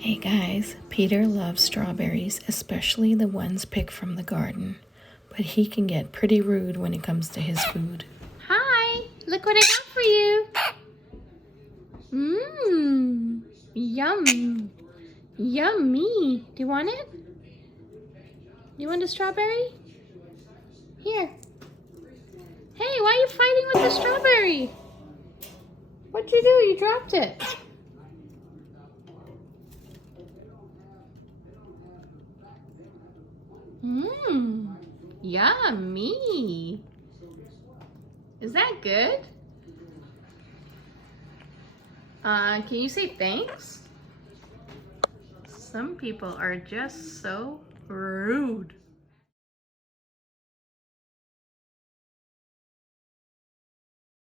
Hey guys, Peter loves strawberries, especially the ones picked from the garden, but he can get pretty rude when it comes to his food. Hi, look what I got for you. Mmm, yum, yummy. Do you want it? You want a strawberry? Here. Hey, why are you fighting with the strawberry? What'd you do? You dropped it. Mmm, yummy. Is that good? Can you say thanks? Some people are just so rude.